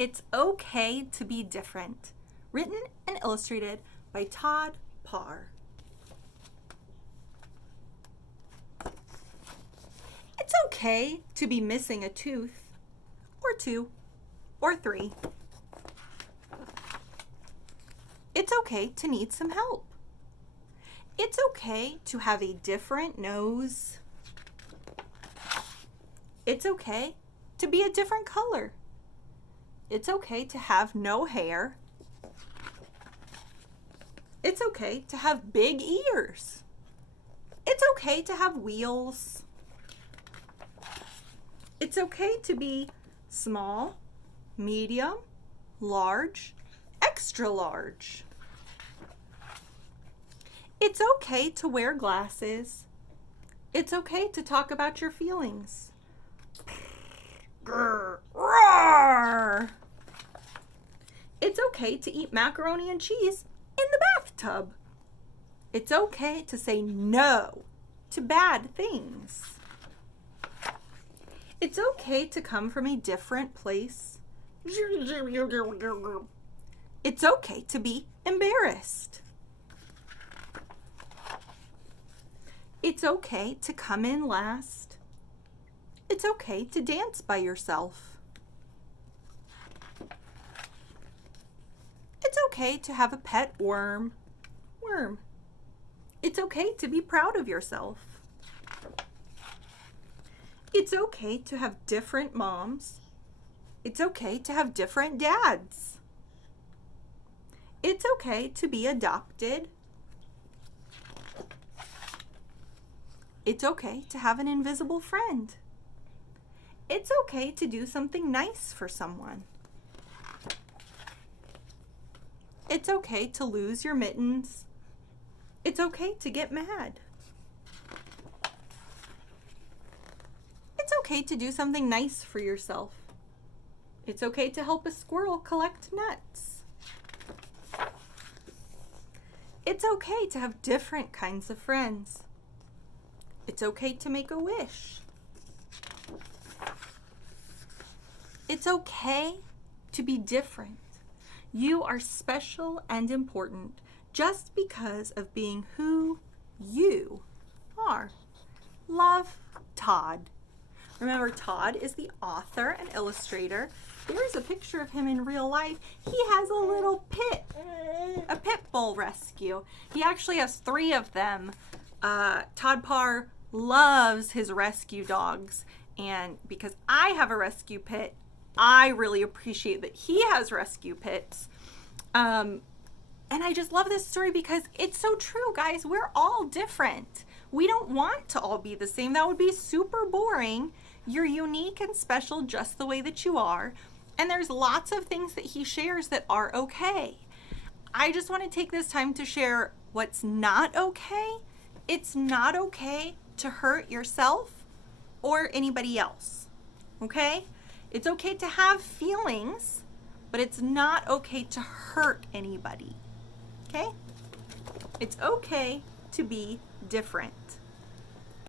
It's Okay to Be Different, written and illustrated by Todd Parr. It's okay to be missing a tooth, or two, or three. It's okay to need some help. It's okay to have a different nose. It's okay to be a different color. It's okay to have no hair. It's okay to have big ears. It's okay to have wheels. It's okay to be small, medium, large, extra large. It's okay to wear glasses. It's okay to talk about your feelings. Grr, roar. It's okay to eat macaroni and cheese in the bathtub. It's okay to say no to bad things. It's okay to come from a different place. It's okay to be embarrassed. It's okay to come in last. It's okay to dance by yourself. It's okay to have a pet worm. It's okay to be proud of yourself. It's okay to have different moms. It's okay to have different dads. It's okay to be adopted. It's okay to have an invisible friend. It's okay to do something nice for someone. It's okay to lose your mittens. It's okay to get mad. It's okay to do something nice for yourself. It's okay to help a squirrel collect nuts. It's okay to have different kinds of friends. It's okay to make a wish. It's okay to be different. You are special and important just because of being who you are. Love, Todd. Remember, Todd is the author and illustrator. There's a picture of him in real life. He has a little a pit bull rescue. He actually has 3 of them. Todd Parr loves his rescue dogs, and because I have a rescue pit, I really appreciate that he has rescue pits. And I just love this story because it's so true, guys. We're all different. We don't want to all be the same. That would be super boring. You're unique and special just the way that you are. And there's lots of things that he shares that are okay. I just want to take this time to share what's not okay. It's not okay to hurt yourself or anybody else, okay? It's okay to have feelings, but it's not okay to hurt anybody, okay? It's okay to be different.